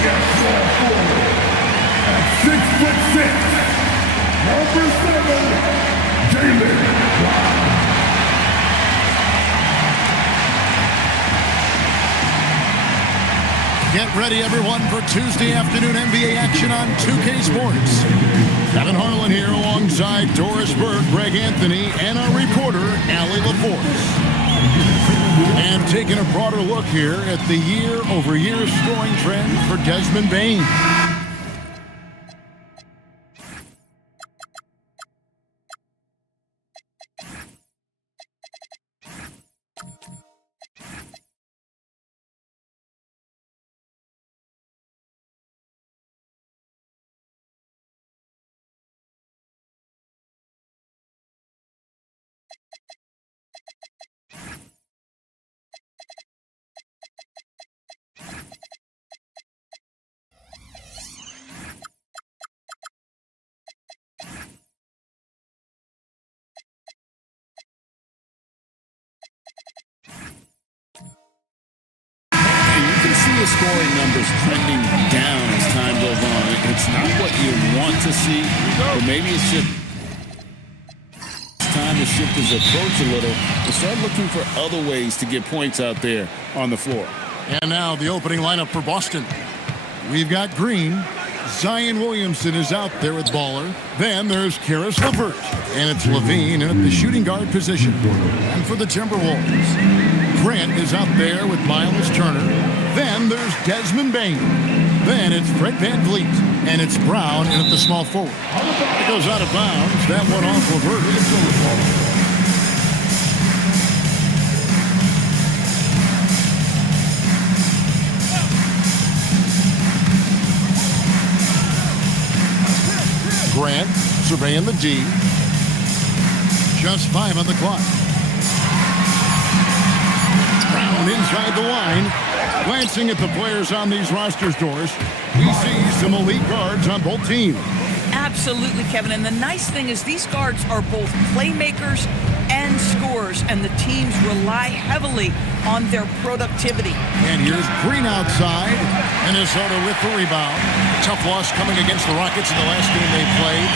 6'6", number 7, Jalen. Get ready, everyone, for Tuesday afternoon NBA action on 2K Sports. Kevin Harlan here alongside Doris Burke, Greg Anthony, and our reporter, Allie LaForce. And taking a broader look here at the year-over-year scoring trend for Desmond Bane. The scoring numbers trending down as time goes on. It's not what you want to see, but maybe it's just time to shift his approach a little and start looking for other ways to get points out there on the floor. And now the opening lineup for Boston. We've got Green. Zion Williamson is out there with Baller. Then there's Karis LeVert. And it's Levine in at the shooting guard position. And for the Timberwolves, Grant is out there with Miles Turner. Then there's Desmond Bane. Then it's Fred VanVleet. And it's Brown in at the small forward. It goes out of bounds. That one off LeVert. Grant surveying the D. Just 5 on the clock. Brown inside the line. Glancing at the players on these rosters, Doris, we see some elite guards on both teams. Absolutely, Kevin. And the nice thing is these guards are both playmakers and scorers, and the teams rely heavily on their productivity. And here's Green outside. Minnesota with the rebound. Tough loss coming against the Rockets in the last game they played.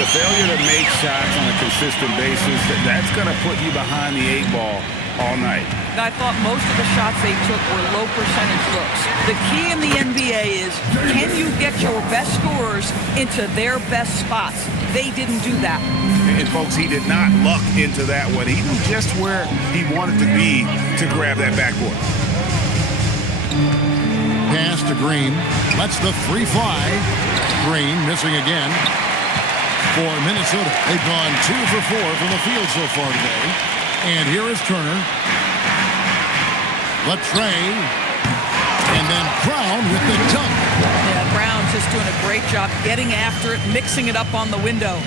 The failure to make shots on a consistent basis, that's going to put you behind the 8 ball all night. I thought most of the shots they took were low percentage looks. The key in the NBA is, can you get your best scorers into their best spots? They didn't do that. And folks, he did not luck into that one. He knew just where he wanted to be to grab that backboard. Pass to Green. Lets the 3 fly. Green missing again for Minnesota. They've gone 2 for 4 from the field so far today. And here is Turner. Latre. And then Brown with the dunk. Yeah, Brown's just doing a great job getting after it, mixing it up on the window.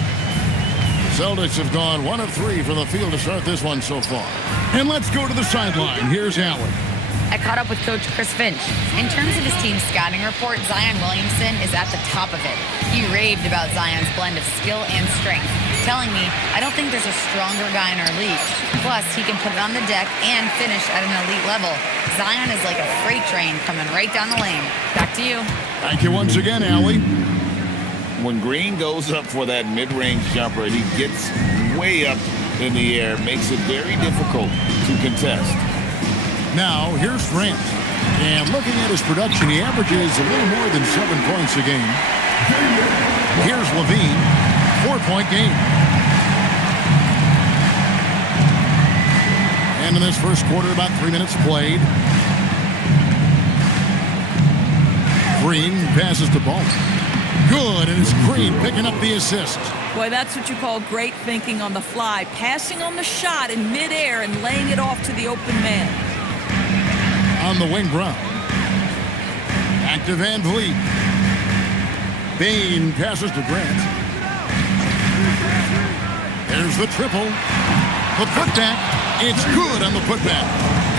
Celtics have gone 1 of 3 from the field to start this one so far. And let's go to the sideline. Here's Allen. I caught up with Coach Chris Finch. In terms of his team's scouting report, Zion Williamson is at the top of it. He raved about Zion's blend of skill and strength, telling me, I don't think there's a stronger guy in our league. Plus, he can put it on the deck and finish at an elite level. Zion is like a freight train coming right down the lane. Back to you. Thank you once again, Allie. When Green goes up for that mid-range jumper, he gets way up in the air, makes it very difficult to contest. Now, here's Grant. And looking at his production, he averages a little more than 7 points a game. Here's Levine, 4-point game. And in this first quarter, about 3 minutes played. Green passes the ball. Good, and it's Green picking up the assist. Boy, that's what you call great thinking on the fly. Passing on the shot in midair and laying it off to the open man. On the wing, Brown. Back to VanVleet. Bane passes to Grant. There's the triple. The putback. It's good on the putback.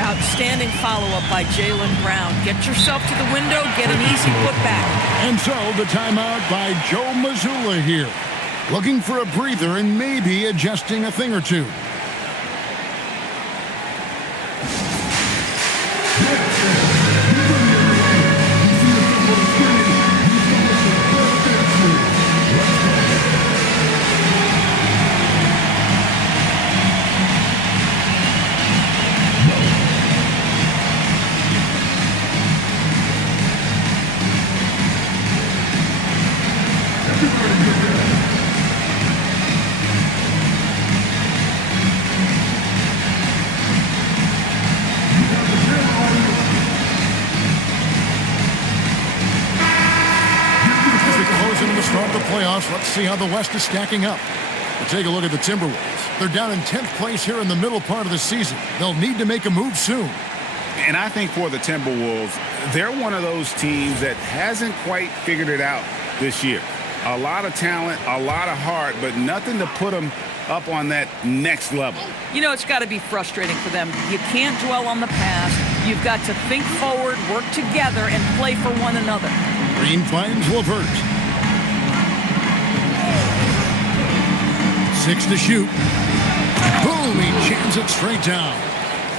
Outstanding follow-up by Jalen Brown. Get yourself to the window, get an easy putback. And so the timeout by Joe Mazzulla here. Looking for a breather and maybe adjusting a thing or two. playoffs, let's see how the West is stacking up. We'll take a look at the Timberwolves. They're down in 10th place here in the middle part of the season. They'll need to make a move soon. And I think for the Timberwolves, they're one of those teams that hasn't quite figured it out this year. A lot of talent, a lot of heart, but nothing to put them up on that next level. You know, it's got to be frustrating for them. You can't dwell on the past. You've got to think forward, work together, and play for one another. Green finds Levert. 6 to shoot. Boom, he jams it straight down.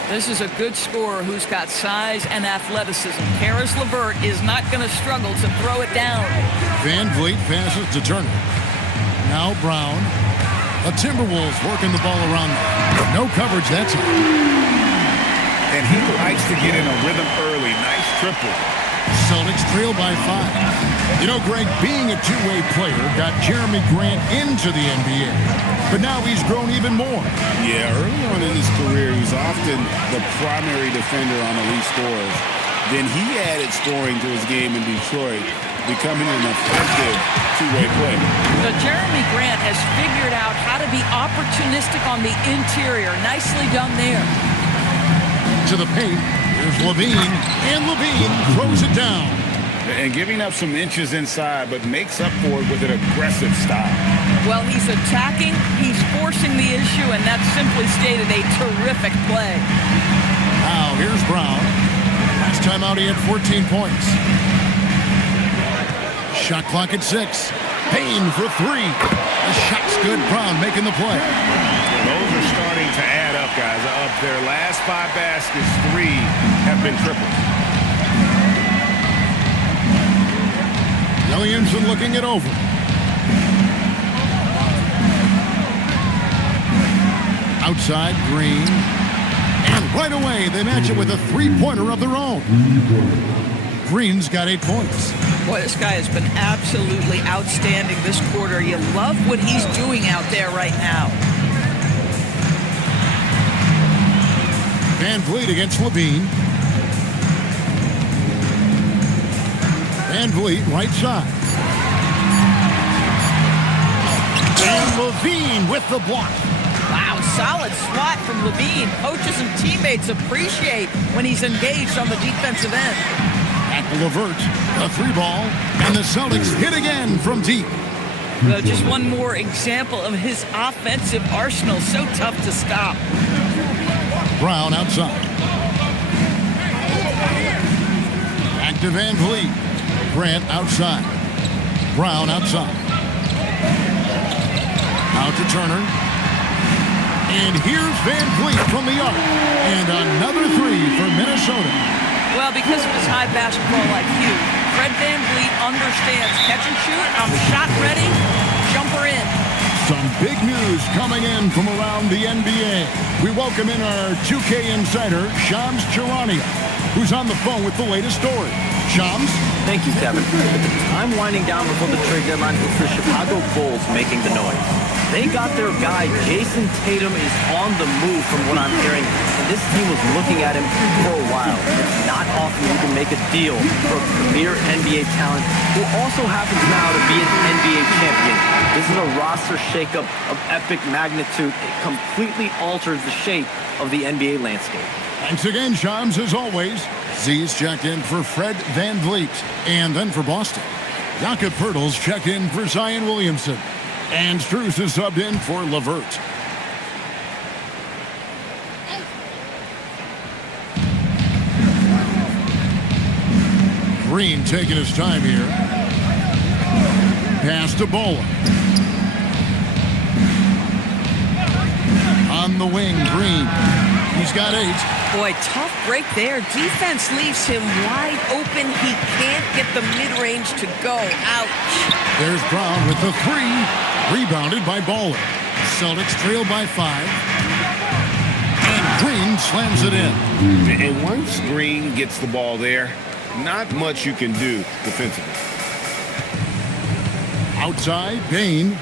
This is a good scorer who's got size and athleticism. Karis LeVert is not going to struggle to throw it down. Van Vliet passes to Turner. Now Brown. The Timberwolves working the ball around. No coverage that time. And he likes to get in a rhythm early. Nice triple. Celtics trail by 5. You know, Greg, being a two-way player got Jeremy Grant into the NBA. But now he's grown even more. Yeah, early on in his career, he was often the primary defender on elite scorers. Then he added scoring to his game in Detroit, becoming an effective two-way player. But Jeremy Grant has figured out how to be opportunistic on the interior. Nicely done there. To the paint. Here's Levine. And Levine throws it down. And giving up some inches inside, but makes up for it with an aggressive style. Well, he's attacking, he's forcing the issue, and that's simply stated a terrific play. Now, here's Brown. Last time out, he had 14 points. Shot clock at 6. Payne for 3. The shot's good. Brown making the play. Those are starting to add up, guys. Of their last 5 baskets, 3 have been tripled. Williamson looking it over. Outside, Green. And right away, they match it with a three-pointer of their own. Green's got 8 points. Boy, this guy has been absolutely outstanding this quarter. You love what he's doing out there right now. Van Vliet against Levine. Van Vliet, right side. And Levine with the block. Wow, solid swat from Levine. Coaches and teammates appreciate when he's engaged on the defensive end. At Levert, a 3-ball, and the Celtics hit again from deep. Well, just one more example of his offensive arsenal. So tough to stop. Brown outside. Back to Van Vliet. Grant outside. Brown outside. Out to Turner. And here's Van Vliet from the arc. And another 3 for Minnesota. Well, because of his high basketball IQ, Fred Van Vliet understands catch and shoot. I'm shot ready. Jumper in. Some big news coming in from around the NBA. We welcome in our 2K insider, Shams Charania, who's on the phone with the latest story. Shams? Thank you, Kevin. With the time winding down before the trade deadline, it's the Chicago Bulls making the noise. They got their guy. Jason Tatum is on the move from what I'm hearing, and this team was looking at him for a while. It's not often you can make a deal for a premier NBA talent who also happens now to be an NBA champion. This is a roster shakeup of epic magnitude. It completely alters the shape of the NBA landscape. Thanks again, Shams, as always. Z's checked in for Fred Van Vliet. And then for Boston, Jakob Poeltl's checked in for Zion Williamson. And Strus is subbed in for Levert. Green taking his time here. Pass to Bowler. On the wing, Green. He's got 8. Boy, tough break there. Defense leaves him wide open. He can't get the mid-range to go. Ouch. There's Brown with the 3. Rebounded by Bowler. Celtics trail by 5. And Green slams it in. And once Green gets the ball there, not much you can do defensively. Outside, Payne.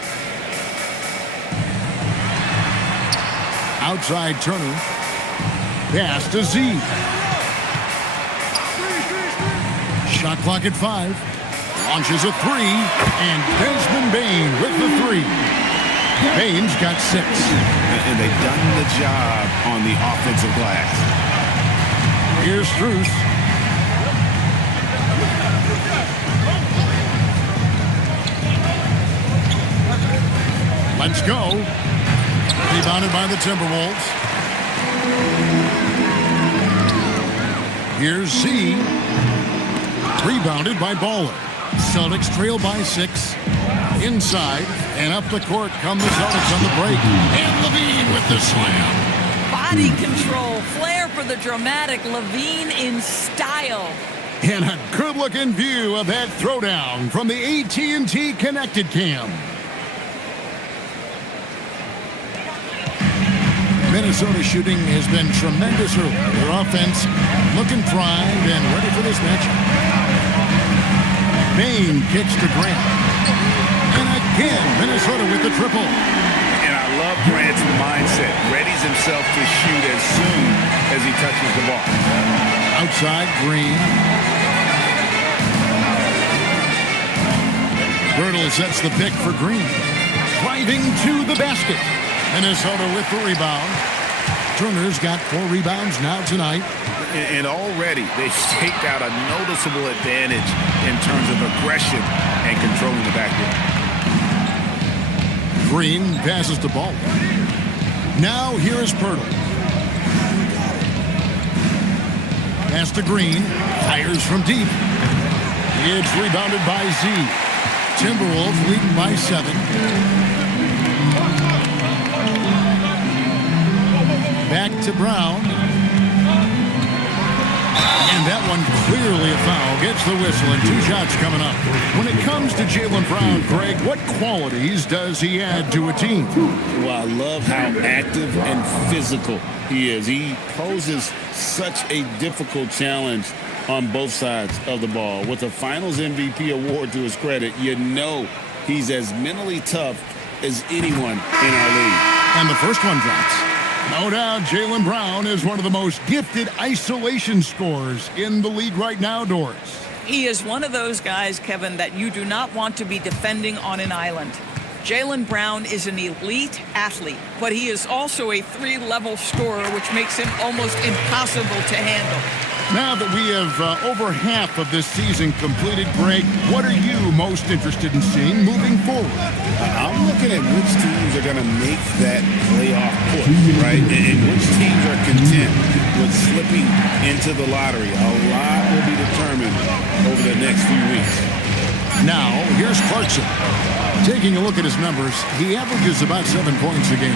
Outside, Turner. Pass to Z. Shot clock at 5. Launches a three, and Desmond Bain with the three. Bain's got 6. And they've done the job on the offensive glass. Here's Strus. Let's go. Rebounded by the Timberwolves. Here's Z. Rebounded by Baller. Celtics trail by 6. Inside and up the court come the Celtics on the break. And Levine with the slam. Body control, flair for the dramatic. Levine in style. And a good-looking view of that throwdown from the AT&T Connected Cam. Minnesota shooting has been tremendous early. Their offense looking primed and ready for this matchup. Bain kicks to Grant. And again, Minnesota with the triple. And I love Grant's mindset. Readies himself to shoot as soon as he touches the ball. Outside, Green. Birtle sets the pick for Green. Driving to the basket. Minnesota with the rebound. Turner's got 4 rebounds now tonight. And already they've staked out a noticeable advantage in terms of aggression and controlling the backcourt. Green passes the ball. Now here is Pirtle. Pass to Green. Fires from deep. It's rebounded by Z. Timberwolves leading by 7. Back to Brown. And that one clearly a foul. Gets the whistle and 2 shots coming up. When it comes to Jaylen Brown, Greg, what qualities does he add to a team? Well, I love how active and physical he is. He poses such a difficult challenge on both sides of the ball. With a Finals MVP award to his credit, you know he's as mentally tough as anyone in our league. And the first one drops. No doubt Jaylen Brown is one of the most gifted isolation scorers in the league right now, Doris. He is one of those guys, Kevin, that you do not want to be defending on an island. Jaylen Brown is an elite athlete, but he is also a 3-level scorer, which makes him almost impossible to handle. Now that we have over half of this season completed, Greg, what are you most interested in seeing moving forward? I'm looking at which teams are going to make that playoff push, right? And which teams are content with slipping into the lottery. A lot will be determined over the next few weeks. Now, here's Clarkson. Taking a look at his numbers, he averages about 7 points a game.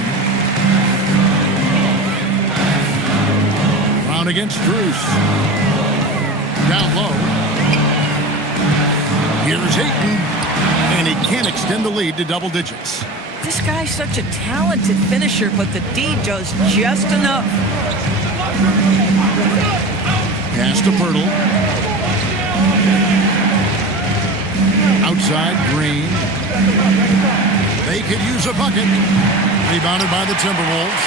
Brown against Strus. Down low. Here's Ayton. And he can't extend the lead to double digits. This guy's such a talented finisher, but the D does just enough. Pass to Pirtle. Outside, Green. They could use a bucket. Rebounded by the Timberwolves.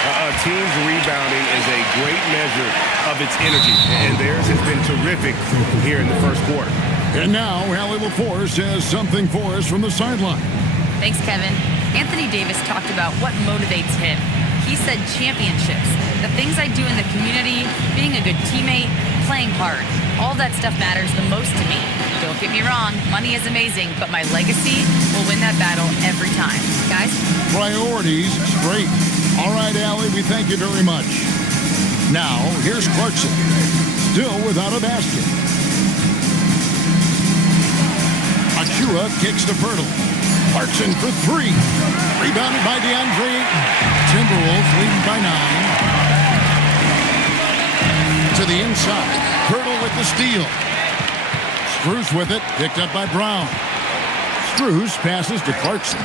A team's rebounding is a great measure of its energy, and theirs has been terrific here in the first quarter. And now, Allie LaForce has something for us from the sideline. Thanks, Kevin. Anthony Davis talked about what motivates him. He said championships, the things I do in the community, being a good teammate, playing hard. All that stuff matters the most to me. Don't get me wrong, money is amazing, but my legacy will win that battle every time. Guys? Priorities straight. All right, Allie, we thank you very much. Now, here's Clarkson. Still without a basket. Achua kicks to Pirtle. Clarkson for 3. Rebounded by DeAndre Ayton. Timberwolves leading by 9. To the inside. Pirtle with the steal. Strus with it. Picked up by Brown. Strus passes to Clarkson.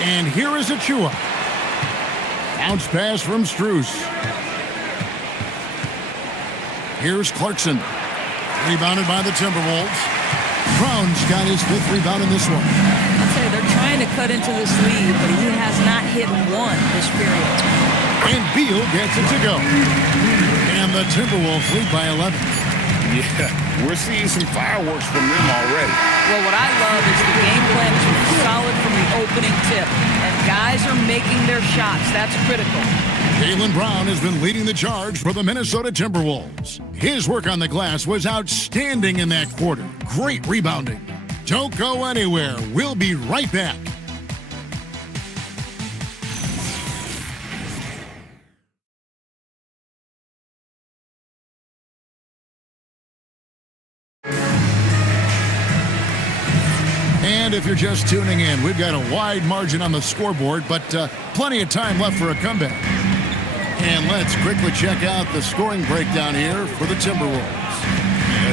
And here is Achua. Bounce pass from Strus. Here's Clarkson. Rebounded by the Timberwolves. Brown's got his 5th rebound in this one. I'll tell you, they're trying to cut into this lead, but he has not hit one this period. And Beal gets it to go. And the Timberwolves lead by 11. Yeah, we're seeing some fireworks from them already. Well, what I love is the game plan is solid from the opening tip, and guys are making their shots. That's critical. Jaylen Brown has been leading the charge for the Minnesota Timberwolves. His work on the glass was outstanding in that quarter. Great rebounding. Don't go anywhere. We'll be right back. And if you're just tuning in, we've got a wide margin on the scoreboard, but plenty of time left for a comeback. And let's quickly check out the scoring breakdown here for the Timberwolves.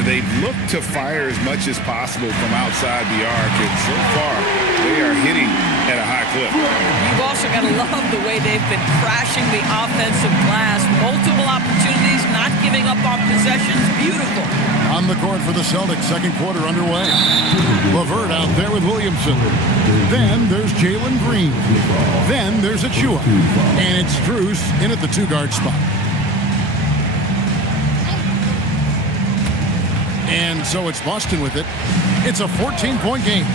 They've looked to fire as much as possible from outside the arc, and so far they are hitting at a high clip. You've also got to love the way they've been crashing the offensive glass. Multiple opportunities, not giving up on possessions. Beautiful. On the court for the Celtics, second quarter underway. LeVert out there with Williamson. Then there's Jalen Green. Then there's Achua. And it's Strus in at the two-guard spot. And so it's Boston with it. It's a 14-point game.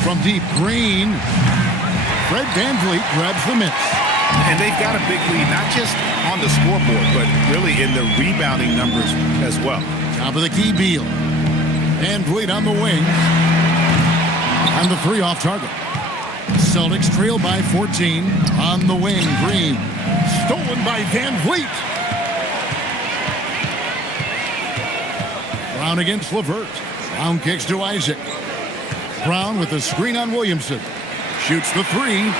From deep, Green. Fred VanVleet grabs the miss. And they've got a big lead, not just on the scoreboard, but really in the rebounding numbers as well. Top of the key, Beal. VanVleet on the wing. And the three off target. Celtics trail by 14. On the wing, Green. Stolen by VanVleet. Brown against LeVert. Brown kicks to Isaac. Brown with the screen on Williamson. Shoots the three.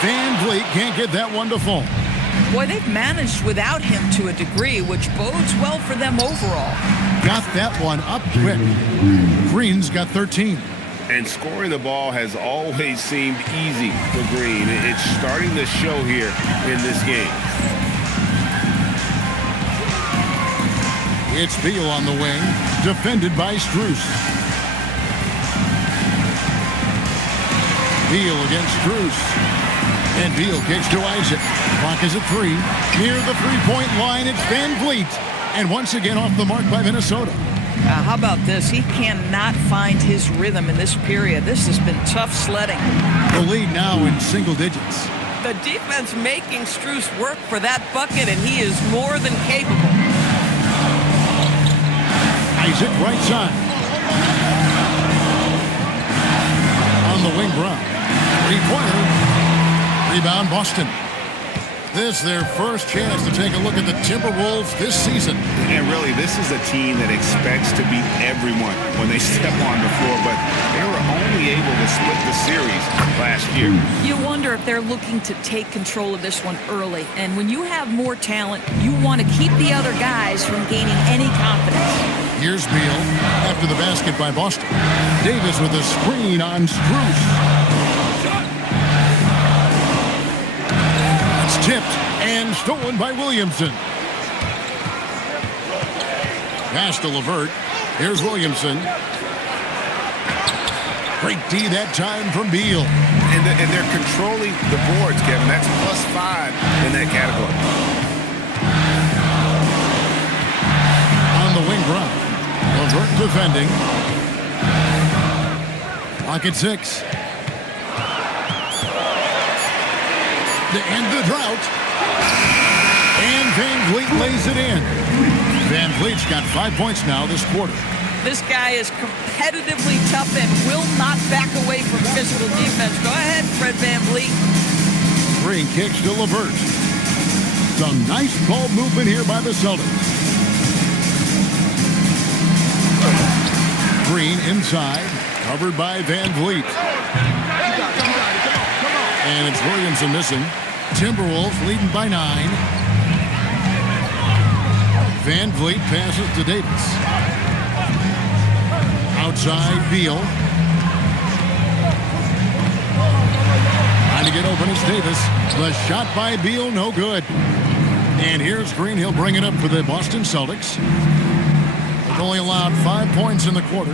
VanVleet can't get that one to fall. Boy, they've managed without him to a degree, which bodes well for them overall. Got that one up quick. Green's got 13. And scoring the ball has always seemed easy for Green. It's starting to show here in this game. It's Beal on the wing, defended by Strus. Beal against Strus. And Beal kicks to Isaac. Clock is at 3. Near the three-point line, it's VanVleet. And once again off the mark by Minnesota. How about this? He cannot find his rhythm in this period. This has been tough sledding. The lead now in single digits. The defense making Strus work for that bucket, and he is more than capable. Isaac right side. On the wing, Brown. Three-pointer. Rebound, Boston. This their first chance to take a look at the Timberwolves this season. And really, this is a team that expects to beat everyone when they step on the floor, but they were only able to split the series last year. You wonder if they're looking to take control of this one early. And when you have more talent, you want to keep the other guys from gaining any confidence. Here's Beal after the basket by Boston. Davis with a screen on Strus. It's tipped and stolen by Williamson. Pass to LeVert. Here's Williamson. Great D that time from Beal. And they're controlling the boards, Kevin. That's +5 in that category. On the wing, Brown. LeVert defending. Clock at 6. To end the drought. And VanVleet lays it in. VanVleet's got 5 points now this quarter. This guy is competitively tough and will not back away from physical defense. Go ahead, Fred VanVleet. Green kicks to LeVert. Some nice ball movement here by the Celtics. Green inside, covered by VanVleet. And it's Williamson missing. Timberwolves leading by 9. VanVleet passes to Davis. Outside, Beal. Trying to get open is Davis. The shot by Beal, no good. And here's Green. He'll bring it up for the Boston Celtics. They've only allowed 5 points in the quarter.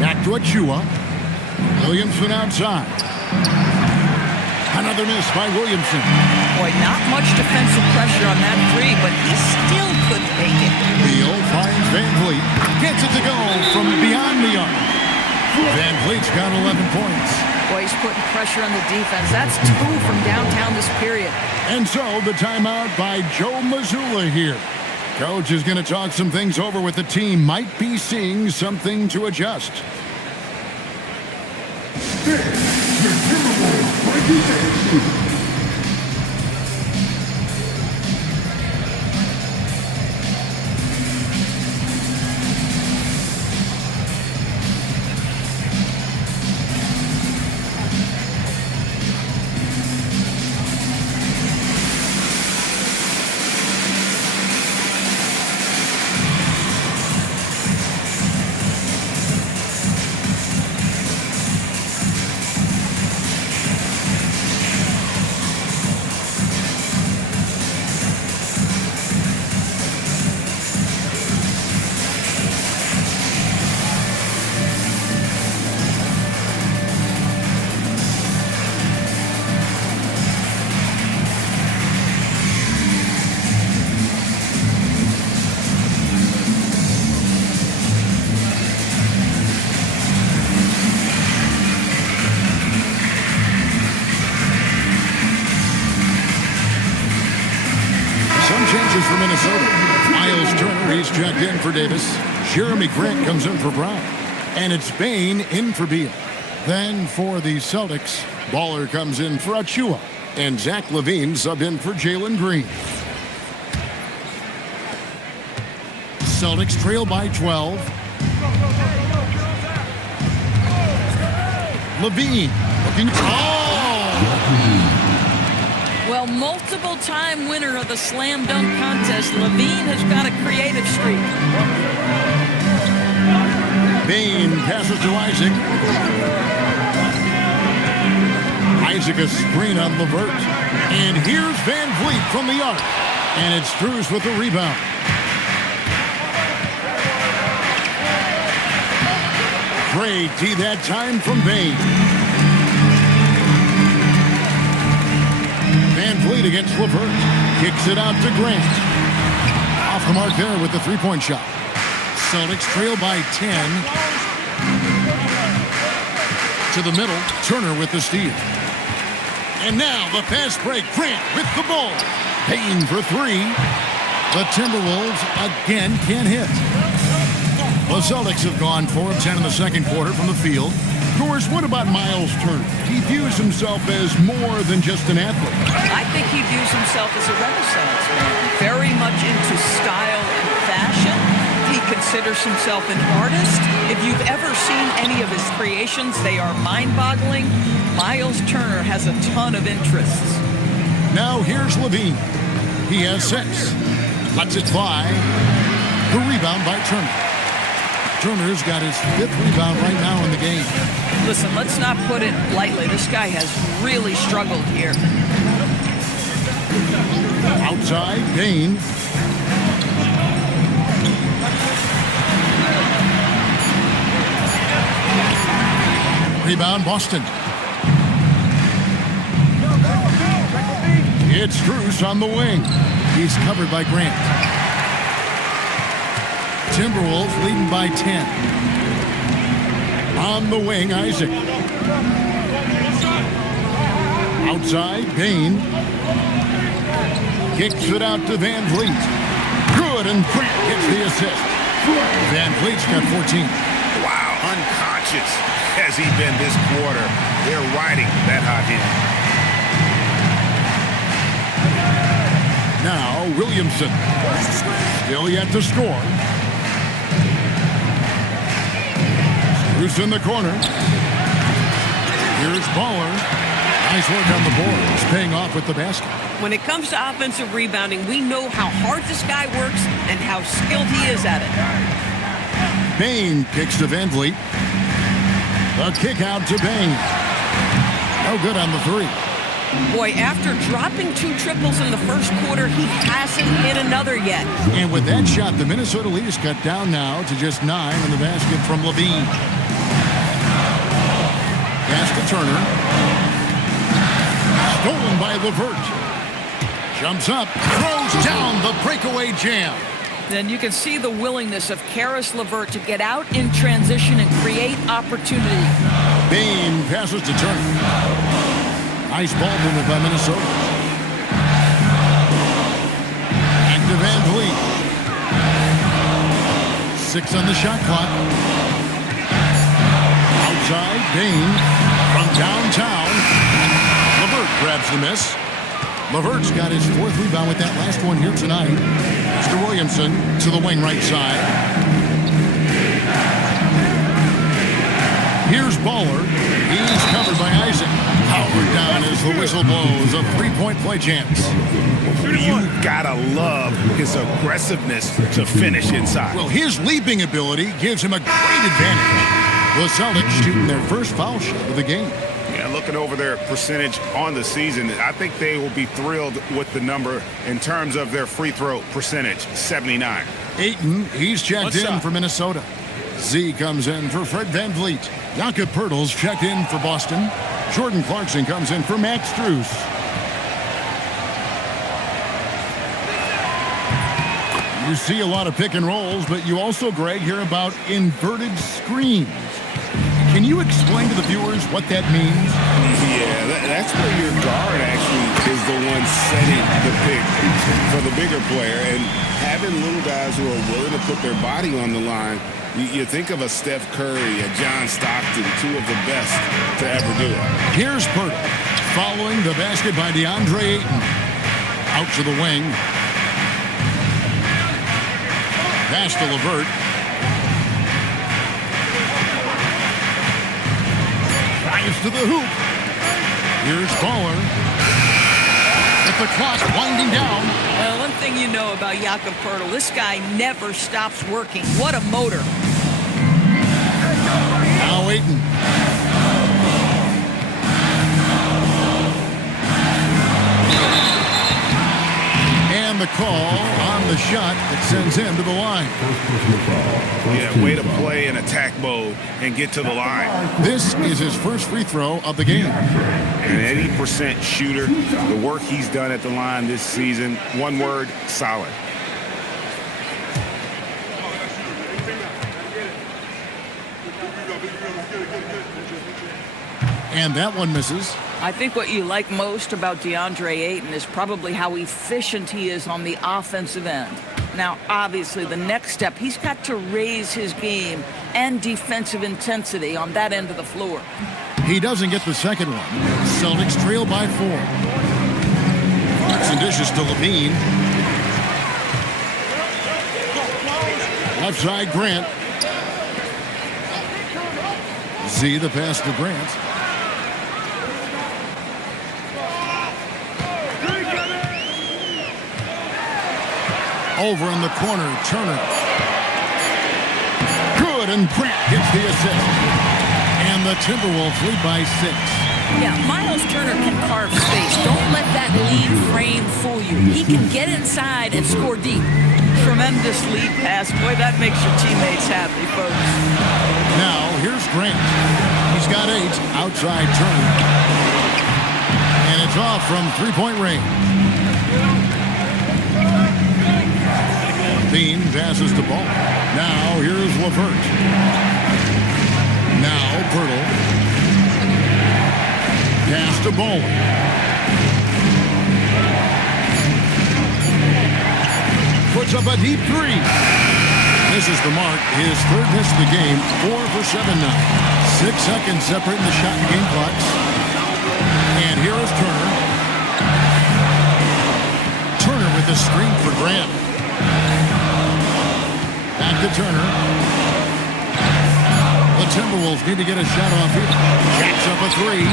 Back to Achua. Williamson outside. Another miss by Williamson. Boy, not much defensive pressure on that three, but he still couldn't make it. Beal finds Van Vliet. Gets it to go from beyond the arc. Van Vliet's got 11 points. Boy, he's putting pressure on the defense. That's 2 from downtown this period. And so the timeout by Joe Mazzulla here. Coach is going to talk some things over with the team. Might be seeing something to adjust. This is Timberwolves regulation. Changes for Minnesota. Miles Turner, he's checked in for Davis. Jeremy Grant comes in for Brown. And it's Bain in for Beal. Then for the Celtics, Baller comes in for Achua. And Zach LaVine subbed in for Jalen Green. Celtics trail by 12. LaVine looking. Oh! Well, multiple-time winner of the slam dunk contest, LaVine has got a creative streak. Bain passes to Isaac. Isaac a screen on LeVert. And here's Van Vliet from the arc. And it's Strus with the rebound. Great D that time from Bain. Van Vliet against LeVert. Kicks it out to Grant. Off the mark there with the three-point shot. Celtics trail by 10. To the middle. Turner with the steal. And now the fast break. Grant with the ball. Payne for 3. The Timberwolves again can't hit. The Celtics have gone 4 of 10 in the second quarter from the field. Of course, what about Miles Turner? He views himself as more than just an athlete. I think he views himself as a renaissance man, very much into style and fashion. He considers himself an artist. If you've ever seen any of his creations, they are mind-boggling. Miles Turner has a ton of interests. Now here's LaVine. He has 6. Lets it fly. The rebound by Turner. Turner's got his 5th rebound right now in the game. Listen, let's not put it lightly. This guy has really struggled here. Outside, Bain. Rebound, Boston. It's Strus on the wing. He's covered by Grant. Timberwolves leading by 10. On the wing, Isaac. Outside, Bain. Kicks it out to Van Vliet. Good, and Grant gets the assist. Van Vliet's got 14. Wow, unconscious has he been this quarter. They're riding that hot hand. Now, Williamson. Still yet to score. Strus in the corner. Here's Baller. Nice work on the board. He's paying off with the basket. When it comes to offensive rebounding, we know how hard this guy works and how skilled he is at it. Bain kicks to Van Vliet. The kick out to Bain. No good on the 3. Boy, after dropping 2 triples in the first quarter, he hasn't hit another yet. And with that shot, the Minnesota lead is cut down now to just 9 in the basket from LaVine. Pass to Turner. Stolen by LeVert. Jumps up, throws down the breakaway jam. Then you can see the willingness of Karis LeVert to get out in transition and create opportunity. Bain passes to Turner. Nice ball movement by Minnesota. Back to Van Vliet. 6 on the shot clock. Outside, Bain from downtown. LeVert grabs the miss. LeVert's got his 4th rebound with that last one here tonight. Mr. Williamson to the wing right side. Here's Baller. He's covered by Isaac. Powered down as the whistle blows. A 3-point play chance. You've got to love his aggressiveness to finish inside. Well, his leaping ability gives him a great advantage. The Celtics shooting their first foul shot of the game. Yeah, looking over their percentage on the season, I think they will be thrilled with the number in terms of their free throw percentage, 79. Ayton, he's checked in for Minnesota. Z comes in for Fred Van Vliet. Jakob Poeltl's checked in for Boston. Jordan Clarkson comes in for Max Strus. You see a lot of pick and rolls, but you also, Greg, hear about inverted screens. Can you explain to the viewers what that means? Yeah, that's where your guard actually is the one setting the pick for the bigger player. And having little guys who are willing to put their body on the line, you think of a Steph Curry, a John Stockton, 2 of the best to ever do it. Here's Poeltl following the basket by DeAndre Ayton. Out to the wing. Pass to LeVert. Drives to the hoop. Here's Baller. At the clock winding down. Well, one thing you know about Jakob Poeltl, this guy never stops working. What a motor. Now Ayton. And the call on the shot that sends him to the line. Yeah, way to play in attack mode and get to the line. This is his first free throw of the game. An 80% shooter. The work he's done at the line this season, one word, solid. And that one misses. I think what you like most about DeAndre Ayton is probably how efficient he is on the offensive end. Now, obviously, the next step, he's got to raise his game and defensive intensity on that end of the floor. He doesn't get the second one. Celtics trail by 4. Some dishes to Levine. Left side, Grant. Z, the pass to Grant. Over in the corner, Turner. Good, and Grant gets the assist. And the Timberwolves lead by 6. Yeah, Miles Turner can carve space. Don't let that lead frame fool you. He can get inside and score deep. Tremendous lead pass. Boy, that makes your teammates happy, folks. Now, here's Grant. He's got 8. Outside Turner. And it's off from 3-point range. Bean passes the ball. Now here's LeVert. Now Poeltl. Pass to Bowler. Puts up a deep 3. This is the mark. His 3rd miss of the game. 4 for 7 now. 6 seconds separating the shot and game clocks. And here is Turner. Turner with the screen for Grant. Back to Turner. The Timberwolves need to get a shot off here. Jacks up a 3.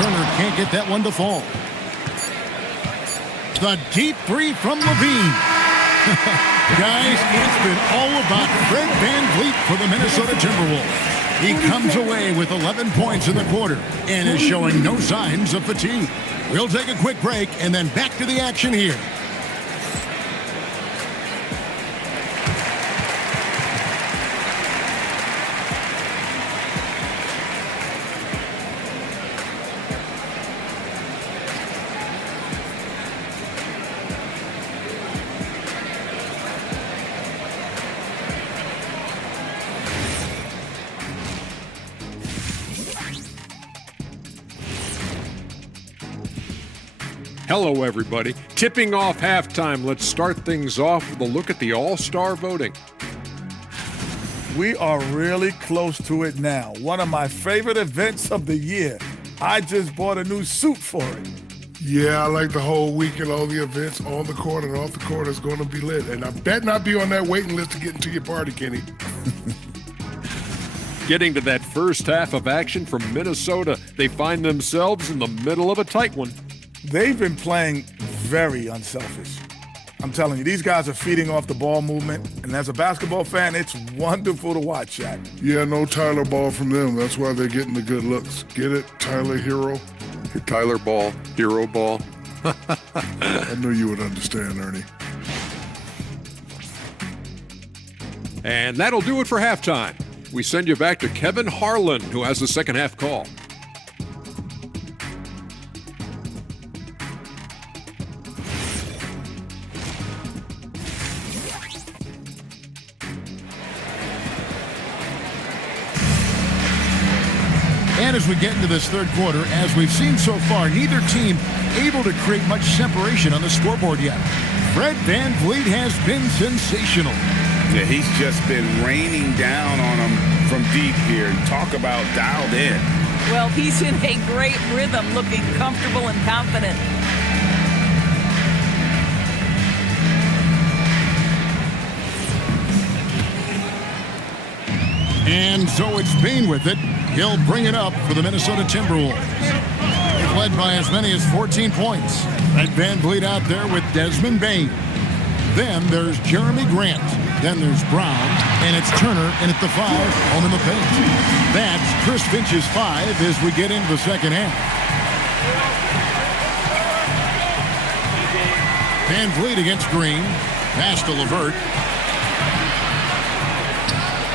Turner can't get that one to fall. The deep 3 from Levine. Guys, it's been all about Fred Van Vliet for the Minnesota Timberwolves. He comes away with 11 points in the quarter and is showing no signs of fatigue. We'll take a quick break and then back to the action here. Hello, everybody. Tipping off halftime. Let's start things off with a look at the All-Star voting. We are really close to it now. One of my favorite events of the year. I just bought a new suit for it. Yeah, I like the whole weekend, all the events on the court and off the court is going to be lit. And I bet not be on that waiting list to get into your party, Kenny. Getting to that first half of action from Minnesota, they find themselves in the middle of a tight one. They've been playing very unselfish. I'm telling you, these guys are feeding off the ball movement, and as a basketball fan, it's wonderful to watch, Shaq. Yeah, no Tyler Ball from them. That's why they're getting the good looks. Get it, Tyler Hero? Tyler Ball, Hero Ball. I knew you would understand, Ernie. And that'll do it for halftime. We send you back to Kevin Harlan, who has the second half call. And as we get into this third quarter, as we've seen so far, neither team able to create much separation on the scoreboard yet. Fred VanVleet has been sensational. Yeah, he's just been raining down on them from deep here. Talk about dialed in. Well, he's in a great rhythm, looking comfortable and confident. And so it's Bain with it. He'll bring it up for the Minnesota Timberwolves. They've led by as many as 14 points. Fred VanVleet out there with Desmond Bain. Then there's Jeremy Grant. Then there's Brown. And it's Turner in at the 5, home in the paint. That's Chris Finch's 5 as we get into the second half. VanVleet against Green. Pass to LeVert.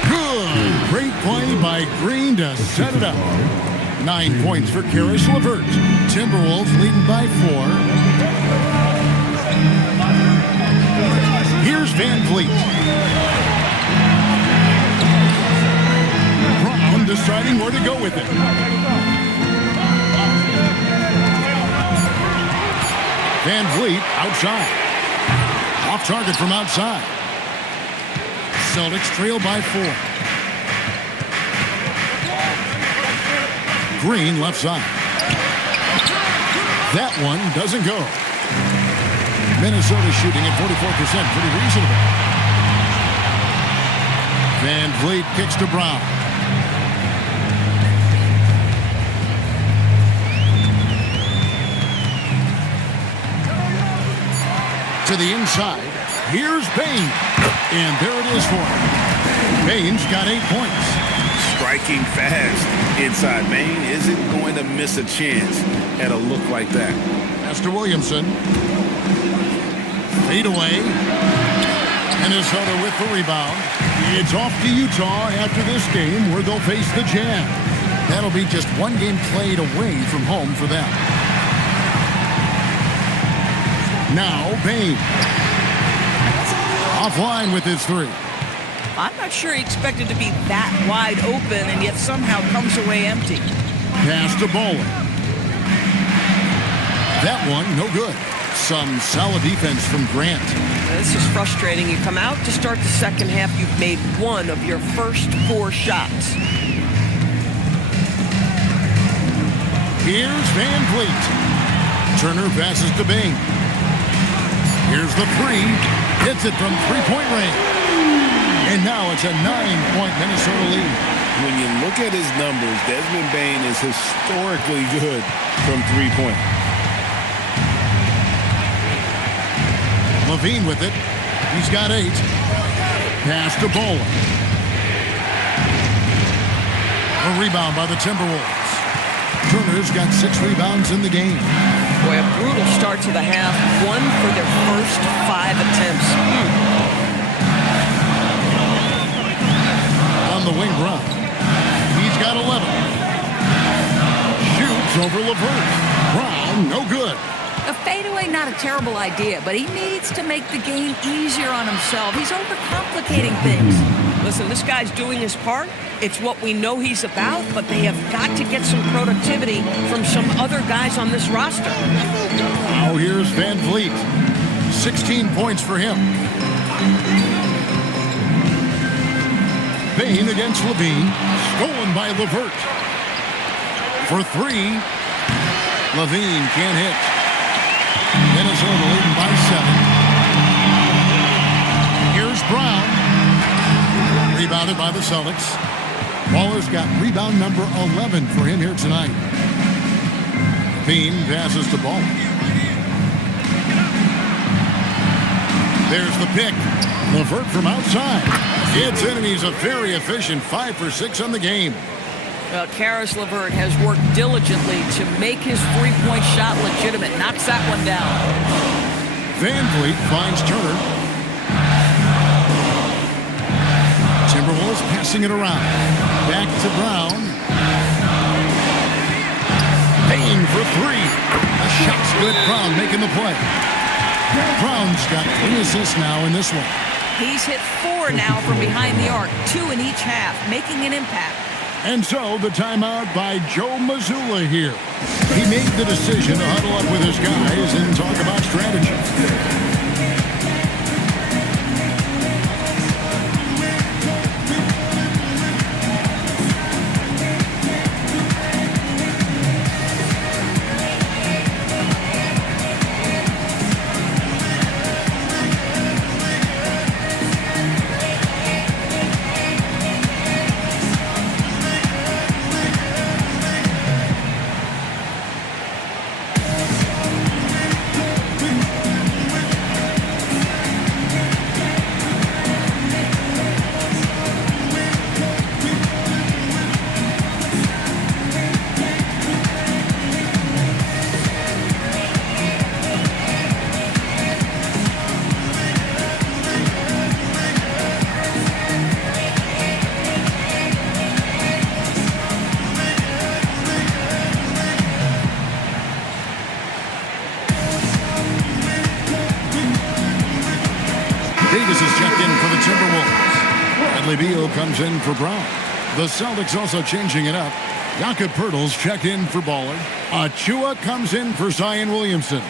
Good. Great play by Green to set it up. 9 points for Karis LeVert. Timberwolves leading by 4. Here's VanVleet. Brown deciding where to go with it. VanVleet outside. Off target from outside. Celtics trail by 4. Green left side. That one doesn't go. Minnesota shooting at 44%, pretty reasonable. VanVleet kicks to Brown. To the inside. Here's Bain. And there it is for him. Bain's got 8 points. Striking fast inside. Bain isn't going to miss a chance at a look like that. Pass to Williamson. Fade away. Minnesota with the rebound. It's off to Utah after this game where they'll face the Jazz. That'll be just one game played away from home for them. Now Bain. Offline with his 3. I'm not sure he expected to be that wide open and yet somehow comes away empty. Pass to Bowling. That one, no good. Some solid defense from Grant. This is frustrating. You come out to start the second half, you've made one of your first 4 shots. Here's VanVleet. Turner passes to Bain. Here's the 3. Hits it from 3-point range. And now it's a 9-point Minnesota lead. When you look at his numbers, Desmond Bain is historically good from 3-point. Levine with it. He's got 8. Pass to Bowling. A rebound by the Timberwolves. Turner's got 6 rebounds in the game. Boy, a brutal start to the half. 1 for their first 5 attempts. On the wing, Brown. He's got 11. Shoots over LeVert. Brown, no good. A fadeaway, not a terrible idea, but he needs to make the game easier on himself. He's overcomplicating things. Listen, this guy's doing his part. It's what we know he's about, but they have got to get some productivity from some other guys on this roster. Now here's Van Vliet. 16 points for him. Bain against Levine. Stolen by LeVert. For three. Levine can't hit. Minnesota leading by 7. Here's Brown. Rebounded by the Celtics. Waller's got rebound number 11 for him here tonight. Bean passes the ball. There's the pick. LeVert from outside. It's in, and he's a very efficient 5 for 6 on the game. Well, Karis LeVert has worked diligently to make his three-point shot legitimate. Knocks that one down. Van Vliet finds Turner. Timberwolves passing it around. Back to Brown. Bain for three. The shot's good. Brown making the play. Brown's got 3 assists now in this one. He's hit 4 now from behind the arc, 2 in each half, making an impact. And so the timeout by Joe Mazzulla here. He made the decision to huddle up with his guys and talk about strategy. Davis is checked in for the Timberwolves. Bradley Beal comes in for Brown. The Celtics also changing it up. Jakob Poeltl's checked in for Baller. Achua comes in for Zion Williamson.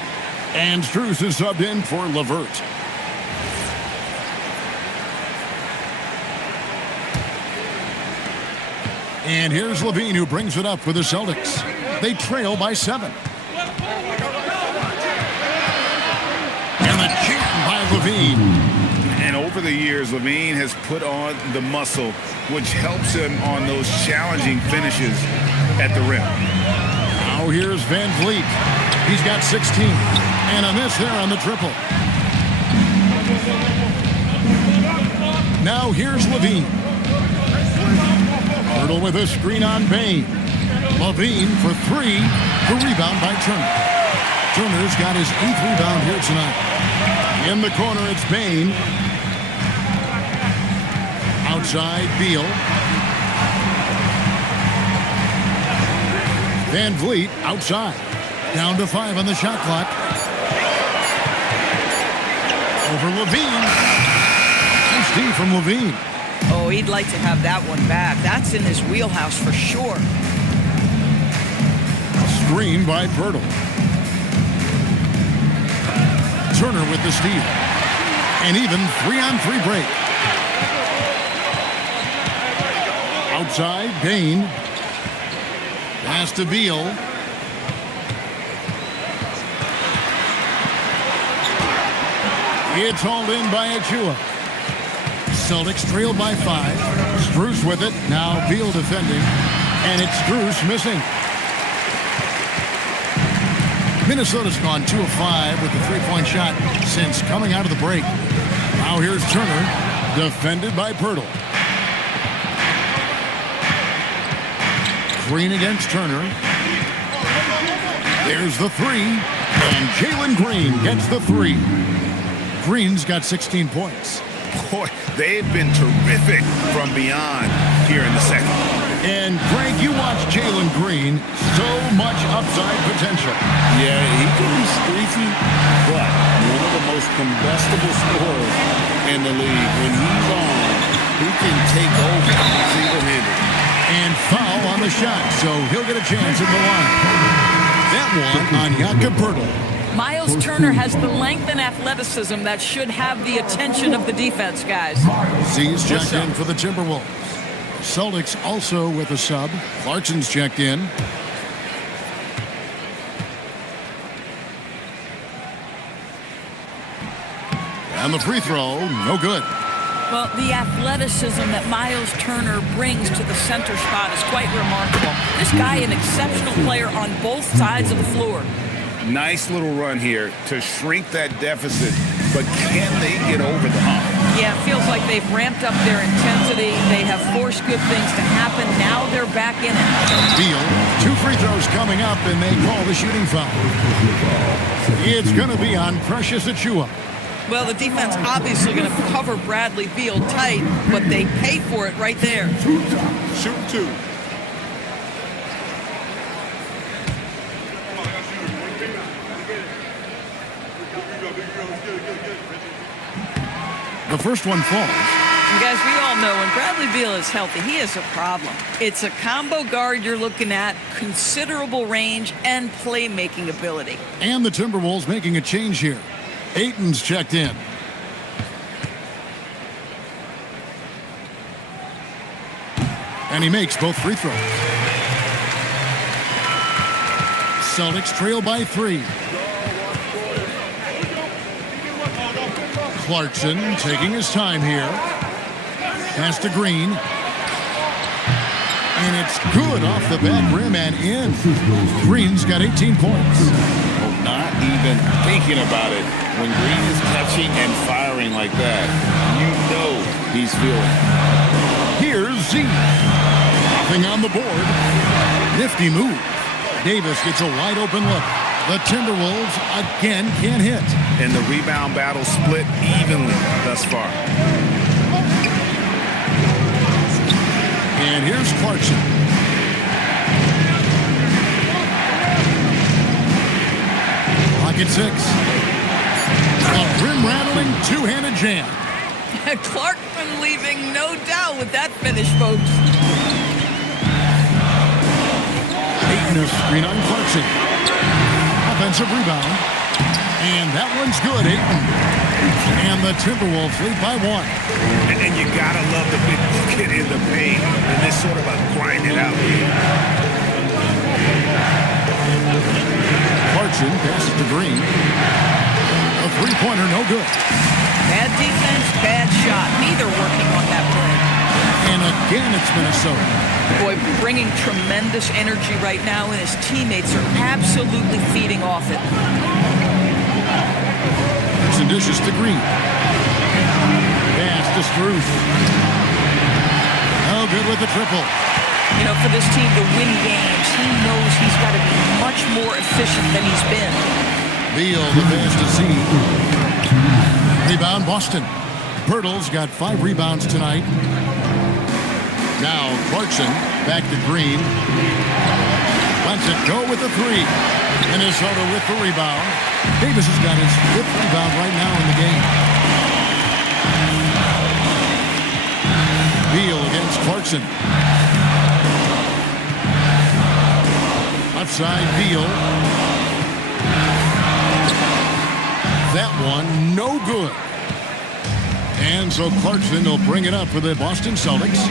And Strus is subbed in for LeVert. And here's Levine, who brings it up for the Celtics. They trail by 7. And a jam by Levine. And over the years, Levine has put on the muscle, which helps him on those challenging finishes at the rim. Now here's Van Vliet. He's got 16. And a miss there on the triple. Now here's Levine. Poeltl with a screen on Bain. Levine for 3. The rebound by Turner. Turner's got his 8th rebound here tonight. In the corner, it's Bain. Outside, Beal. Van Vliet outside. Down to 5 on the shot clock. Over Levine. Nice D from Levine. Oh, he'd like to have that one back. That's in his wheelhouse for sure. Screen by Poeltl. Turner with the steal. And even 3-on-3 break. Outside, Bain. Pass to Beal. It's hauled in by Achua. Celtics trailed by 5. Strus with it. Now Beal defending. And it's Strus missing. Minnesota's gone 2 of 5 with the 3-point shot since coming out of the break. Now here's Turner. Defended by Poeltl. Green against Turner. There's the 3. And Jalen Green gets the 3. Green's got 16 points. Boy, they've been terrific from beyond here in the second. And Greg, you watch Jalen Green, so much upside potential. Yeah, he can be streaky, but one of the most combustible scorers in the league. When he's on, who can take over single-handed. And foul on the shot, so he'll get a chance at the line. That one on Jakob Poeltl. Miles Turner has the length and athleticism that should have the attention of the defense, guys. Z's checked in for the Timberwolves. Celtics also with a sub. Clarkson's checked in. And the free throw, no good. Well, the athleticism that Miles Turner brings to the center spot is quite remarkable. This guy, an exceptional player on both sides of the floor. Nice little run here to shrink that deficit, but can they get over the hump? Yeah, it feels like they've ramped up their intensity. They have forced good things to happen. Now they're back in it. Beal, 2 free throws coming up, and they call the shooting foul. It's going to be on Precious Achiuwa. Well, the defense obviously going to cover Bradley Beal tight, but they pay for it right there. Shoot 2. The first one falls. And guys, we all know when Bradley Beal is healthy, he is a problem. It's a combo guard you're looking at, considerable range and playmaking ability. And the Timberwolves making a change here. Ayton's checked in. And he makes both free throws. Celtics trail by 3. Clarkson taking his time here. Pass to Green. And it's good off the back rim and in. Green's got 18 points. Not even thinking about it. When Green is catching and firing like that, you know he's feeling. Here's Z. Nothing on the board. Nifty move. Davis gets a wide open look. The Timberwolves again can't hit. And the rebound battle split evenly thus far. And here's Clarkson. Pocket 6. A rim-rattling two-handed jam. Clarkson leaving no doubt with that finish, folks. Ayton a screen on Clarkson. Offensive rebound. And that one's good, Ayton. And the Timberwolves lead by 1. And you gotta love the big bucket in the paint and this sort of a grind it out game. Clarkson passes to Green. A three-pointer, no good. Bad defense, bad shot. Neither working on that play. And again, it's Minnesota. Boy, bringing tremendous energy right now, and his teammates are absolutely feeding off it. Some dishes to Green. Pass to Struth. No good with the triple. You know, for this team to win games, he knows he's got to be much more efficient than he's been. Beal, the pass to Z. Rebound, Boston. Poeltl's got 5 rebounds tonight. Now Clarkson back to Green. Lets it go with the 3. Minnesota with the rebound. Davis has got his 5th rebound right now in the game. Beal against Clarkson. Left side, Beal. That one, no good. And so Clarkson will bring it up for the Boston Celtics.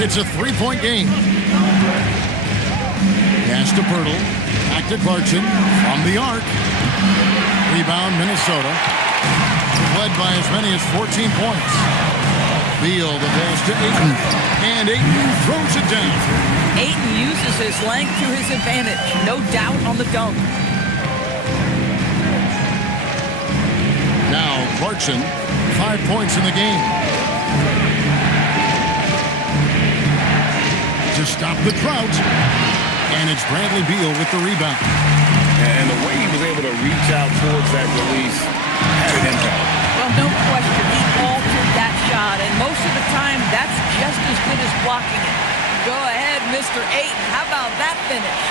It's a 3-point game. Pass to Poeltl. Back to Clarkson from the arc. Rebound, Minnesota. Led by as many as 14 points. Beal, the pass to Ayton. And Ayton throws it down. Ayton uses his length to his advantage. No doubt on the dunk. Now Clarkson, 5 points in the game. To stop the drought. And it's Bradley Beal with the rebound. And the way he was able to reach out towards that release had an impact. Well, no question, he altered that shot, and most of the time, that's just as good as blocking it. Go ahead, Mr. Ayton. How about that finish?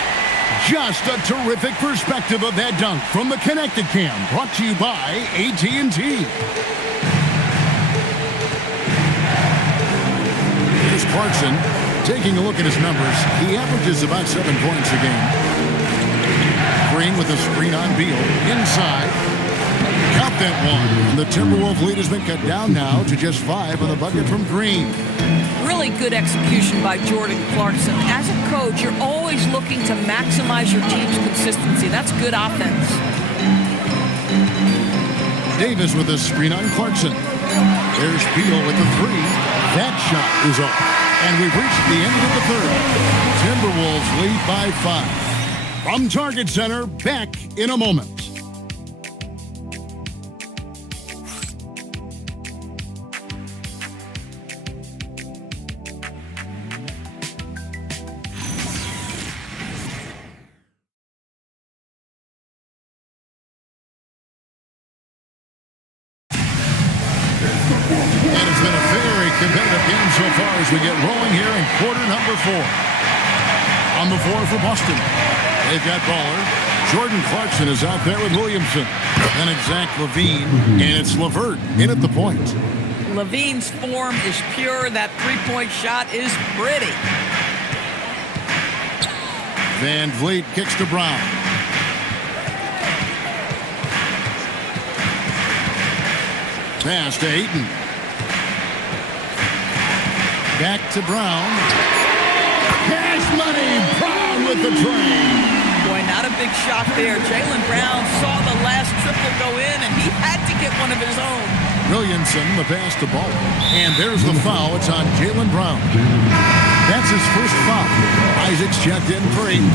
Just a terrific perspective of that dunk from the Connected Cam, brought to you by AT&T. Clarkson, taking a look at his numbers, he averages about 7 points a game. Green with a screen on Beal. Inside. Count that one. And the Timberwolves lead has been cut down now to just 5 on the bucket from Green. Really good execution by Jordan Clarkson. As a coach, you're always looking to maximize your team's consistency. That's good offense. Davis with a screen on Clarkson. There's Beal with the 3. That shot is off. And we've reached the end of the third. Timberwolves lead by 5. From Target Center, back in a moment. And it's been a very competitive game so far as we get rolling here in quarter number 4. On the floor for Boston, they've got Baller. Jordan Clarkson is out there with Williamson. Then it's Zach LaVine, and it's LeVert in at the point. LaVine's form is pure. That three-point shot is pretty. Van Vliet kicks to Brown. Pass to Ayton. Back to Brown. Cash money. Brown with the train. Boy, not a big shot there. Jaylen Brown saw the last triple go in, and he had to get one of his own. Williamson, the pass to Ball. And there's the foul. It's on Jaylen Brown. That's his first foul. Isaac's checked in for Ayton.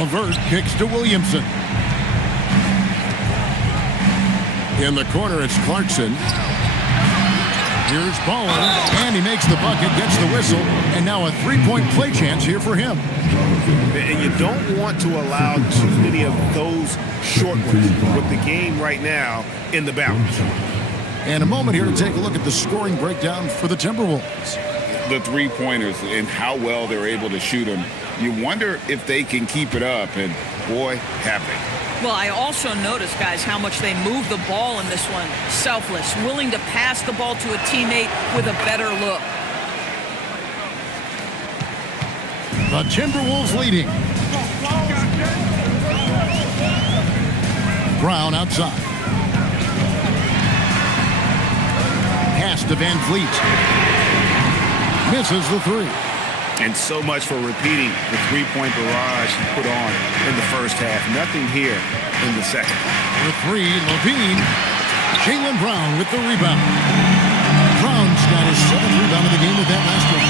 LeVert kicks to Williamson. In the corner, it's Clarkson. Here's Baller, and he makes the bucket, gets the whistle, and now a three-point play chance here for him. And you don't want to allow too many of those short ones with the game right now in the balance. And a moment here to take a look at the scoring breakdown for the Timberwolves. The three-pointers and how well they're able to shoot them. You wonder if they can keep it up, and boy, have they. Well, I also noticed, guys, how much they move the ball in this one. Selfless, willing to pass the ball to a teammate with a better look. The Timberwolves leading. Brown outside. Pass to Van Vliet. Misses the 3. And so much for repeating the three-point barrage he put on in the first half. Nothing here in the second. The 3, LaVine. Jaylen Brown with the rebound. Brown's got his 7th rebound of the game with that last one.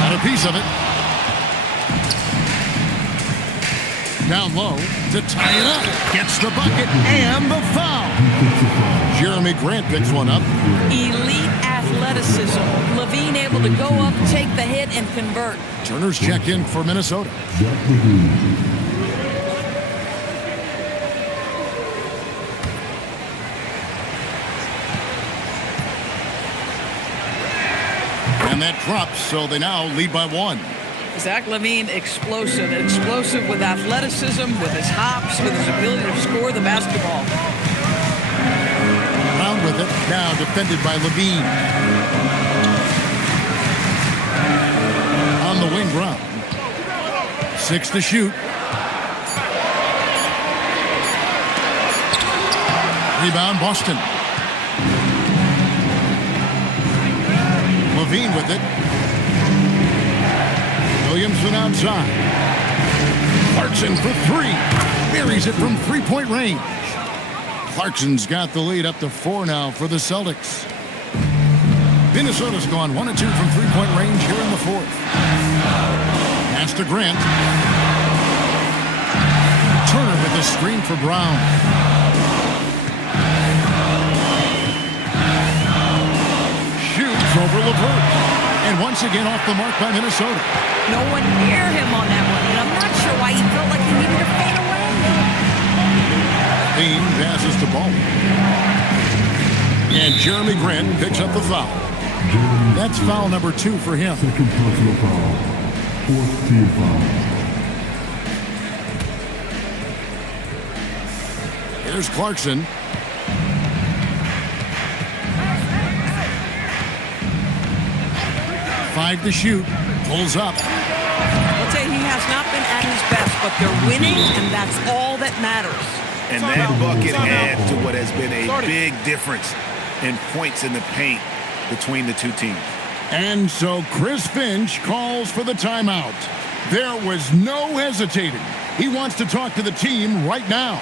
Got a piece of it. Down low to tie it up. Gets the bucket and the foul. Jeremy Grant picks one up. Elite athleticism. LaVine able to go up, take the hit, and convert. Turner's checked in for Minnesota. And that drops, so they now lead by 1. Zach LaVine, explosive. Explosive with athleticism, with his hops, with his ability to score the basketball. Brown with it, now defended by LaVine. On the wing, Brown. 6 to shoot. Rebound, Boston. LaVine with it. Williamson outside. Clarkson for 3. Buries it from three-point range. Clarkson's got the lead up to 4 now for the Celtics. Minnesota's gone 1 of 2 from three-point range here in the 4th. Pass to Grant. Turner with the screen for Brown. Shoots over LeVert. And once again off the mark by Minnesota. No one near him on that one, and I'm not sure why he felt like he needed to fade away. Bean passes to Ball. And Jeremy Grant picks up the foul. That's foul number 2 for him. Fourth team foul. Here's Clarkson. Five to shoot. Pulls up. I'll tell you, he has not been at his best, but they're winning, and that's all that matters. And that bucket adds to what has been a big difference in points in the paint between the two teams. And so Chris Finch calls for the timeout. There was no hesitating. He wants to talk to the team right now.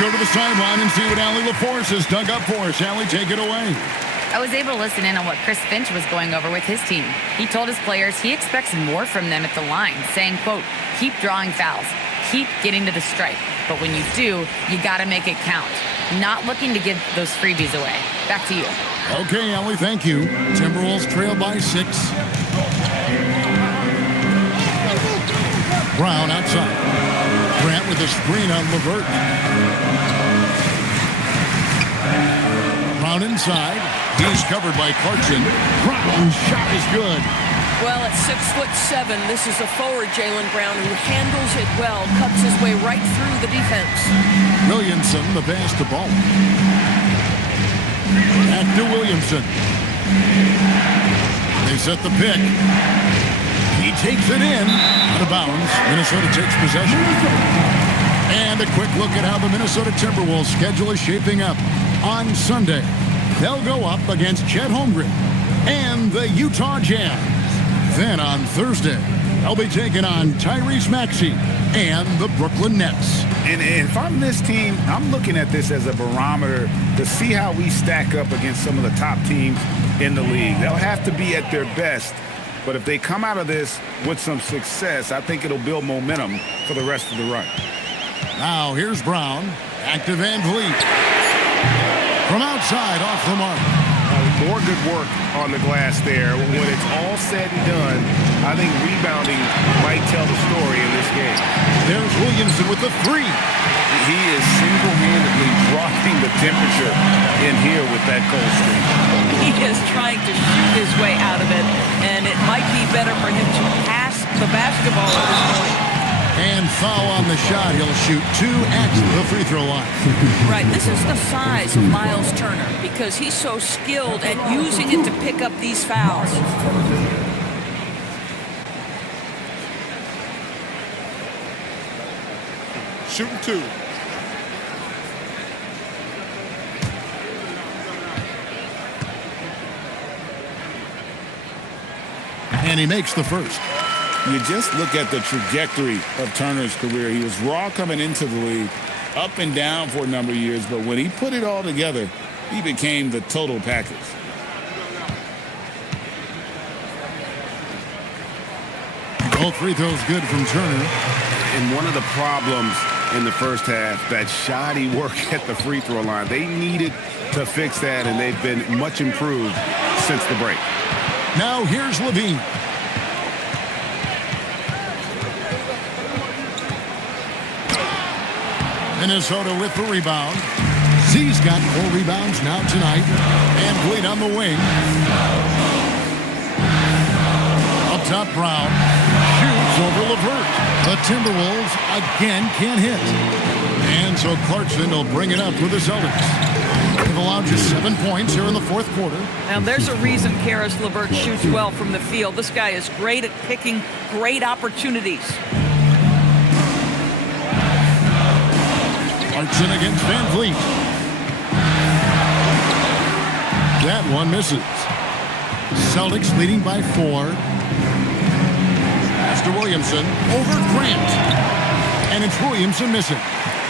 Go to the sideline and see what Allie LaForce has dug up for us. Allie, take it away. I was able to listen in on what Chris Finch was going over with his team. He told his players he expects more from them at the line, saying, quote, keep drawing fouls, keep getting to the stripe. But when you do, you got to make it count. Not looking to give those freebies away. Back to you. Okay, Allie, thank you. Timberwolves trail by 6. Brown outside. Grant with a screen on LeVert. Brown inside. He's covered by Clarkson. Brown's shot is good. Well, at 6'7", this is a forward, Jaylen Brown, who handles it well, cuts his way right through the defense. Williamson, the pass to ball. Back to Williamson. They set the pick. He takes it in. Out of bounds. Minnesota takes possession. And a quick look at how the Minnesota Timberwolves schedule is shaping up. On Sunday, they'll go up against Chet Holmgren and the Utah Jazz. Then on Thursday, they'll be taking on Tyrese Maxey and the Brooklyn Nets. And if I'm this team, I'm looking at this as a barometer to see how we stack up against some of the top teams in the league. They'll have to be at their best. But if they come out of this with some success, I think it'll build momentum for the rest of the run. Now here's Brown. Active Van Vliet. From outside, off the mark. More good work on the glass there. When it's all said and done, I think rebounding might tell the story in this game. There's Williamson with the 3. He is single-handedly dropping the temperature in here with that cold streak. He is trying to shoot his way out of it, and it might be better for him to pass the basketball at this point. And foul on the shot. He'll shoot 2 at the free throw line. Right, this is the size of Miles Turner because he's so skilled at using it to pick up these fouls. Shooting 2. And he makes the first. You just look at the trajectory of Turner's career. He was raw coming into the league, up and down for a number of years, but when he put it all together, he became the total package. Both free throws good from Turner. And one of the problems in the first half, that shoddy work at the free throw line. They needed to fix that, and they've been much improved since the break. Now here's Levine. Minnesota with the rebound. Z's got 4 rebounds now tonight. And Vliet on the wing. Up top, Brown. Shoots over LeVert. The Timberwolves again can't hit. And so Clarkson will bring it up for the Celtics. They've allowed just 7 points here in the fourth quarter. Now, there's a reason Karis LeVert shoots well from the field. This guy is great at picking great opportunities. Clarkson against Van Vliet. That one misses. Celtics leading by 4. Pass to Williamson over Grant. And it's Williamson missing.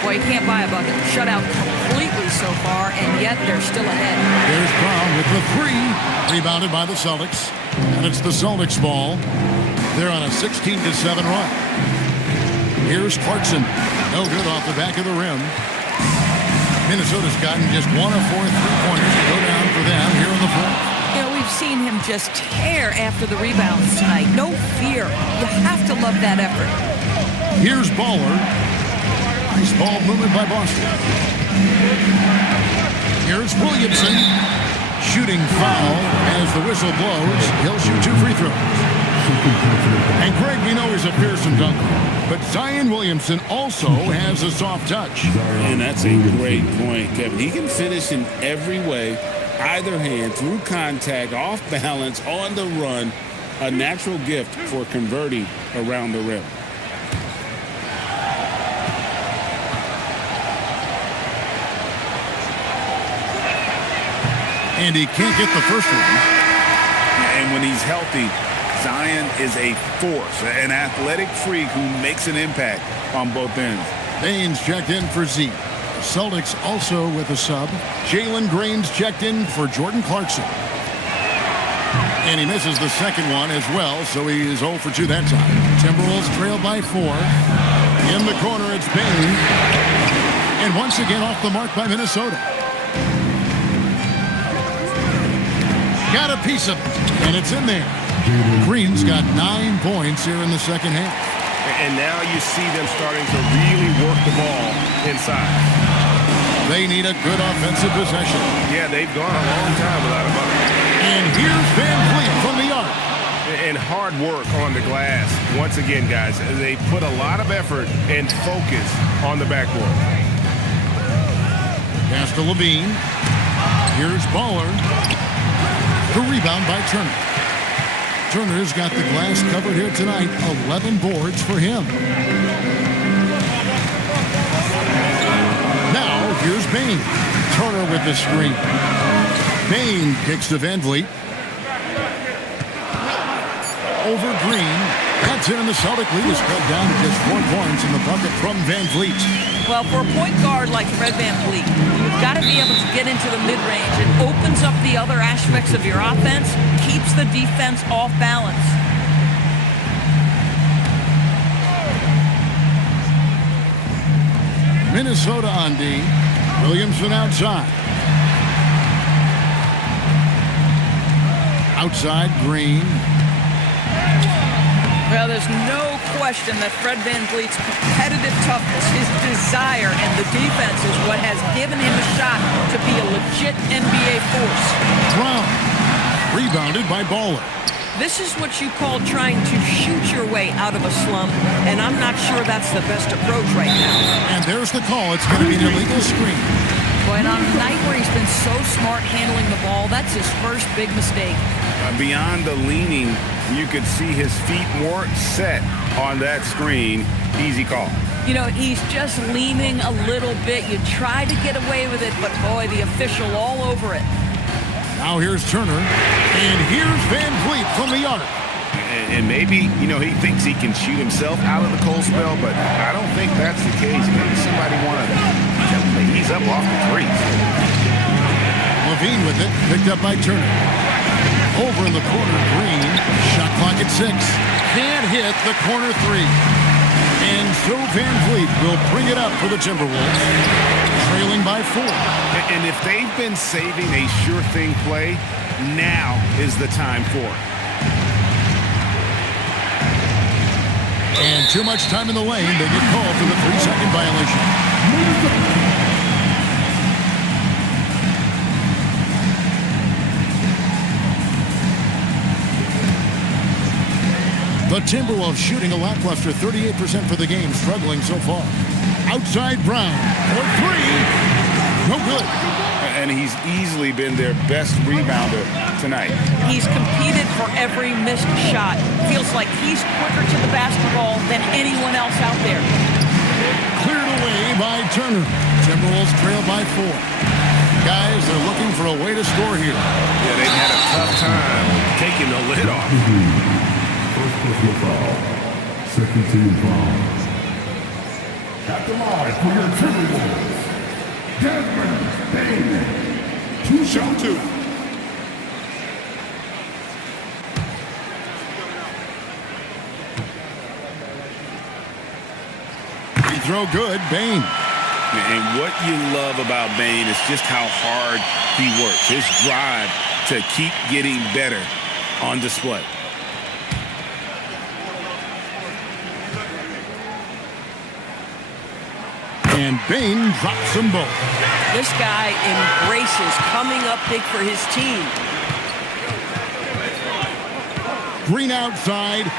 Boy, you can't buy a bucket. Shut out completely so far, and yet they're still ahead. There's Brown with the 3. Rebounded by the Celtics. And it's the Celtics ball. They're on a 16-7 run. Here's Clarkson. No good off the back of the rim. Minnesota's gotten just 1 of 4 3-pointers to go down for them here in the fourth. You know, we've seen him just tear after the rebounds tonight. No fear. You have to love that effort. Here's Baller. Nice ball movement by Boston. Here's Williamson. Shooting foul as the whistle blows. He'll shoot 2 free throws. And Greg, we know he's a fearsome dunker, but Zion Williamson also has a soft touch. And that's a great point, Kevin. He can finish in every way, either hand, through contact, off balance, on the run. A natural gift for converting around the rim. And he can't get the first one. And when he's healthy, Zion is a force, an athletic freak who makes an impact on both ends. Baines checked in for Zeke. Celtics also with a sub. Jalen Green's checked in for Jordan Clarkson. And he misses the second one as well, so he is 0 for 2 that time. Timberwolves trail by 4. In the corner, it's Bain. And once again off the mark by Minnesota. Got a piece of it, and it's in there. Green's got 9 points here in the second half. And now you see them starting to really work the ball inside. They need a good offensive possession. Yeah, they've gone a long time without a bucket. And here's Van Vliet from the arc. And hard work on the glass. Once again, guys, they put a lot of effort and focus on the backboard. Pass to Levine. Here's Baller. The rebound by Turner. Turner's got the glass covered here tonight. 11 boards for him. Now, here's Bain. Turner with the screen. Bain kicks to Van Vliet. Over Green. That's in, and the Celtic lead is cut down to just 4 points in the bucket from Van Vliet. Well, for a point guard like Fred Van Vliet, you've got to be able to get into the mid-range. It opens up the other aspects of your offense, keeps the defense off balance. Minnesota on D. Williamson outside. Outside, Green. Well, there's no question that Fred Van Vliet's competitive toughness, his desire, and the defense is what has given him a shot to be a legit NBA force. Brown, rebounded by Baller. This is what you call trying to shoot your way out of a slump, and I'm not sure that's the best approach right now. And there's the call. It's going to be an illegal screen. Boy, and on a night where he's been so smart handling the ball, that's his first big mistake. Beyond the leaning, you could see his feet more set on that screen. Easy call. You know, he's just leaning a little bit. You try to get away with it, but boy, the official all over it. Now here's Turner, and here's Van Vliet from the arc. And maybe, you know, he thinks he can shoot himself out of the cold spell, but I don't think that's the case. Maybe somebody wanted to tell him to ease up off the threes. Levine with it, picked up by Turner. Over in the corner, Green. Shot clock at 6. Can't hit the corner 3. And so Van Vliet will bring it up for the Timberwolves, trailing by 4. And if they've been saving a sure thing play, now is the time for it. And too much time in the lane. They get called for the 3-second violation. The Timberwolves shooting a lackluster 38% for the game, struggling so far. Outside Brown for 3. No good. and he's easily been their best rebounder tonight. He's competed for every missed shot. Feels like he's quicker to the basketball than anyone else out there. Cleared away by Turner. Timberwolves trail by 4. Guys, they're looking for a way to score here. Yeah, they've had a tough time taking the lid off. First personal foul. Second team foul. At the line for your Timberwolves, Desmond Bane. 2 shot 2. Free throw good, Bane. And what you love about Bane is just how hard he works. His drive to keep getting better on display. And Bane drops them both. This guy embraces coming up big for his team. Green outside.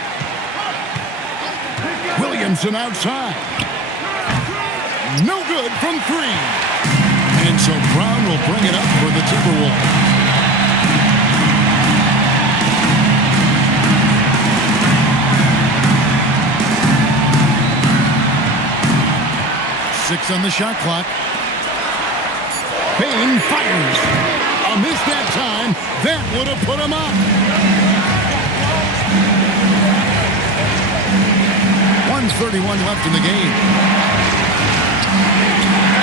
Williamson outside. No good from 3. And so Brown will bring it up for the Timberwolves. Six on the shot clock. Bane fires. A miss that time. That would have put him up. 1:31 left in the game.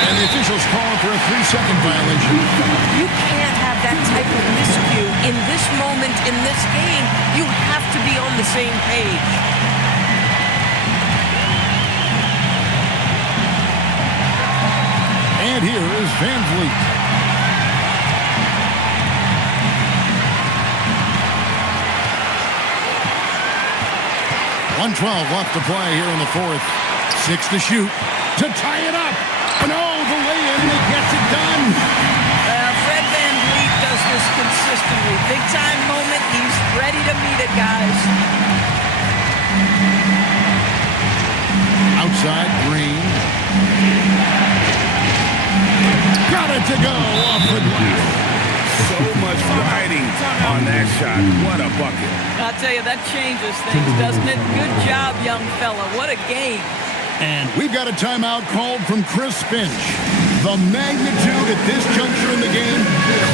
And the officials calling for a 3-second violation. You can't have that type of miscue in this moment, in this game. You have to be on the same page. And here is Van Vliet. .112 left to play here in the 4th. 6 to shoot. To tie it up. And the lay-in, and he gets it done. Fred Van Vliet does this consistently. Big time moment. He's ready to meet it, guys. Outside, Green. Got it to go off the glass. So much riding on that shot. What a bucket. I'll tell you, that changes things, doesn't it? Good job, young fella. What a game. And we've got a timeout called from Chris Finch. The magnitude at this juncture in the game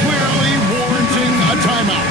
clearly warranting a timeout.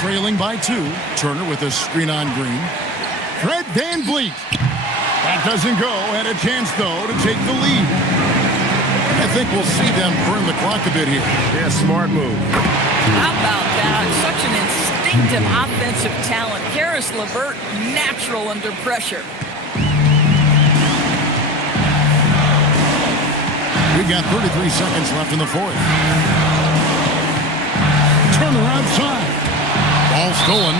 Trailing by 2. Turner with a screen on Green. Fred Van Vliet. That doesn't go. Had a chance, though, to take the lead. I think we'll see them burn the clock a bit here. Yeah, smart move. How about that? Such an instinctive offensive talent. Karis LeVert, natural under pressure. We've got 33 seconds left in the 4th. Turner outside. Ball stolen.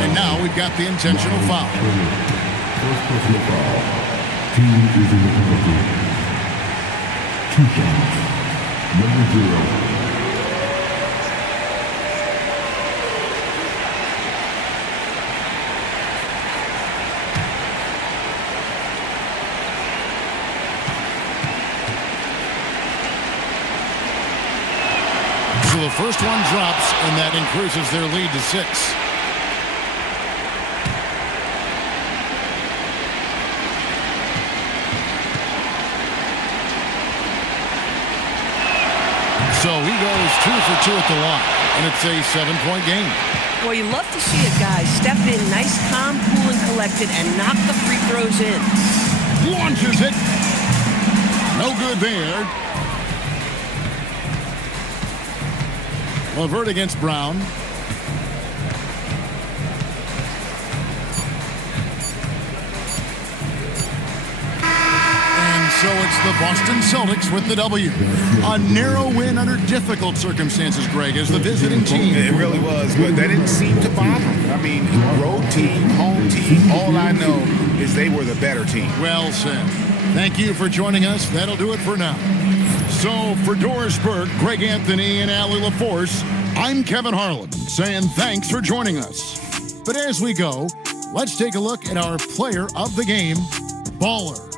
And now we've got the intentional foul. First personal foul. Team is in the penalty. 2 shots. Number 0. the first one drops, and that increases their lead to 6. So he goes 2 for 2 at the line, and it's a 7-point game. Well, you love to see a guy step in nice, calm, cool, and collected and knock the free throws in. Launches it. No good there. LeVert against Brown. So it's the Boston Celtics with the W. A narrow win under difficult circumstances, Greg, as the visiting team. It really was, but that didn't seem to bother them. I mean, road team, home team, all I know is they were the better team. Well said. Thank you for joining us. That'll do it for now. So for Doris Burke, Greg Anthony, and Allie LaForce, I'm Kevin Harlan saying thanks for joining us. But as we go, let's take a look at our player of the game, Baller.